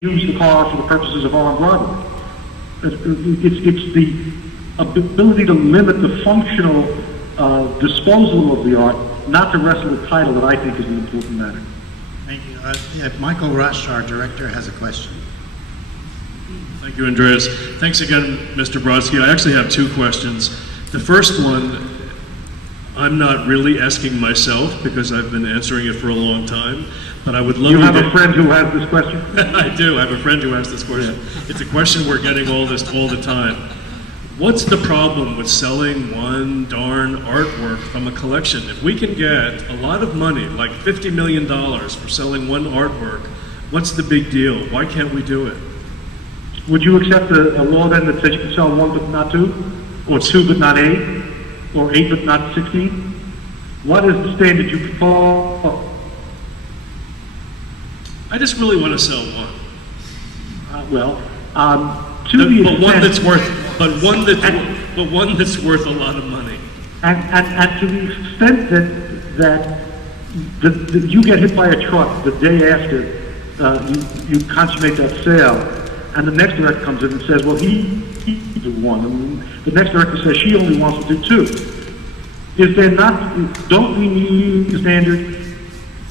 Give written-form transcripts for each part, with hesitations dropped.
use the car for the purposes of armed robbery. It's the ability to limit the functional disposal of the art, not to wrestle with title, that I think is the important matter. Thank you. Michael Rush, our director, has a question. Thank you, Andreas. Thanks again, Mr. Brodsky. I actually have two questions. The first one, I'm not really asking myself because I've been answering it for a long time, but I would love You have a friend who has this question? I do. I have a friend who has this question. Yeah. It's a question we're getting all the time. What's the problem with selling one darn artwork from a collection? If we can get a lot of money, like $50 million for selling one artwork, what's the big deal? Why can't we do it? Would you accept a law then that says you can sell one but not two? Or two but not eight? Or 8 but not 16? What is the standard you propose? I just really want to sell one. But one that's worth a lot of money. And to the extent that you get hit by a truck the day after you consummate that sale, and the next director comes in and says, well, he do one, and the next director says she only wants to do two. Is there not, don't we need a standard?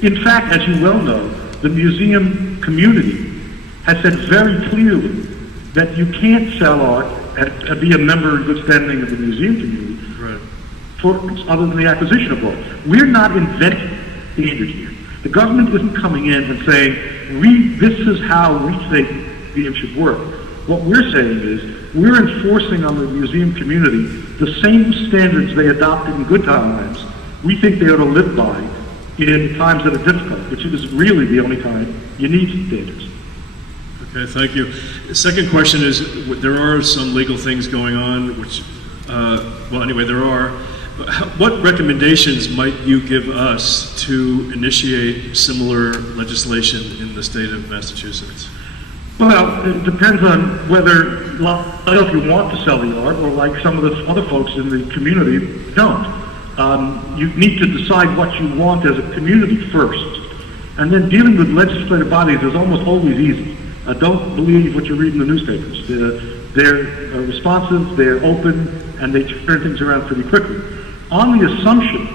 In fact, as you well know, the museum community has said very clearly that you can't sell art and be a member in good standing of the museum community, right, for other than the acquisition of art. We're not inventing the standard here. The government isn't coming in and saying, this is how we think the museum should work. What we're saying is, we're enforcing on the museum community the same standards they adopted in good times we think they ought to live by in times that are difficult, which is really the only time you need standards. Okay, thank you. The second question is, there are some legal things going on, which, well, anyway, there are. What recommendations might you give us to initiate similar legislation in the state of Massachusetts? Well, it depends on whether, if you want to sell the art, or like some of the other folks in the community don't. You need to decide what you want as a community first. And then dealing with legislative bodies is almost always easy. Don't believe what you read in the newspapers. They're responsive, they're open, and they turn things around pretty quickly. On the assumption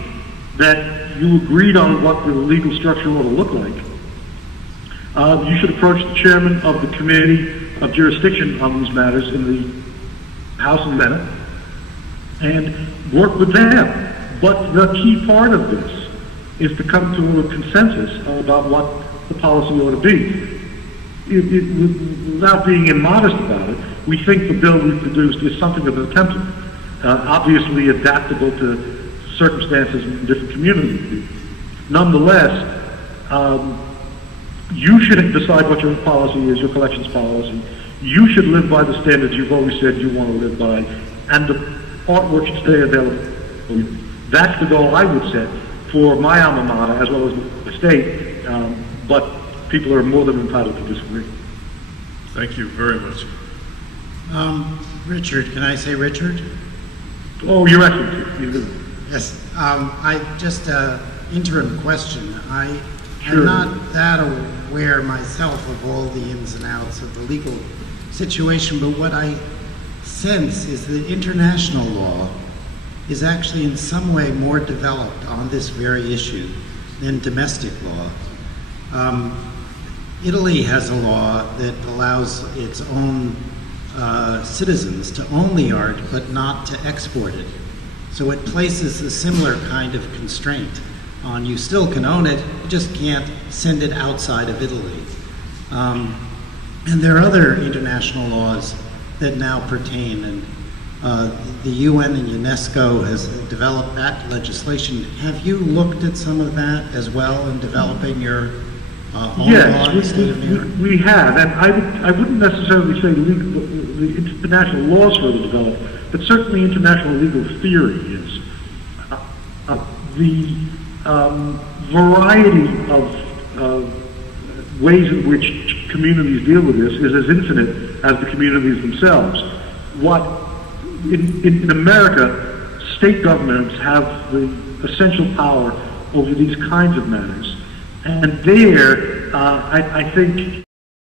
that you agreed on what the legal structure ought to look like, you should approach the chairman of the committee of jurisdiction on these matters in the House and Senate and work with them. But the key part of this is to come to a consensus about what the policy ought to be. Without being immodest about it, we think the bill we produced is something of a template, obviously adaptable to circumstances in different communities. Nonetheless, you should decide what your policy is, your collections policy. You should live by the standards you've always said you want to live by, and the artwork should stay available. That's the goal I would set for my alma mater as well as the state, but people are more than entitled to disagree. Thank you very much. Richard, can I say Richard? Oh, Your Excellency. Yes, I just interim question. I'm Sure. not that aware myself of all the ins and outs of the legal situation, but what I sense is that international law is actually in some way more developed on this very issue than domestic law. Italy has a law that allows its own citizens to own the art but not to export it. So it places a similar kind of constraint on you still can own it, you just can't send it outside of Italy. And there are other international laws that now pertain, and the UN and UNESCO has developed that legislation. Have you looked at some of that as well in developing your own law in the state of New York? We have, and I wouldn't necessarily say the international laws further developed, but certainly international legal theory is. The variety of ways in which communities deal with this is as infinite as the communities themselves. In America, state governments have the essential power over these kinds of matters. And there, I think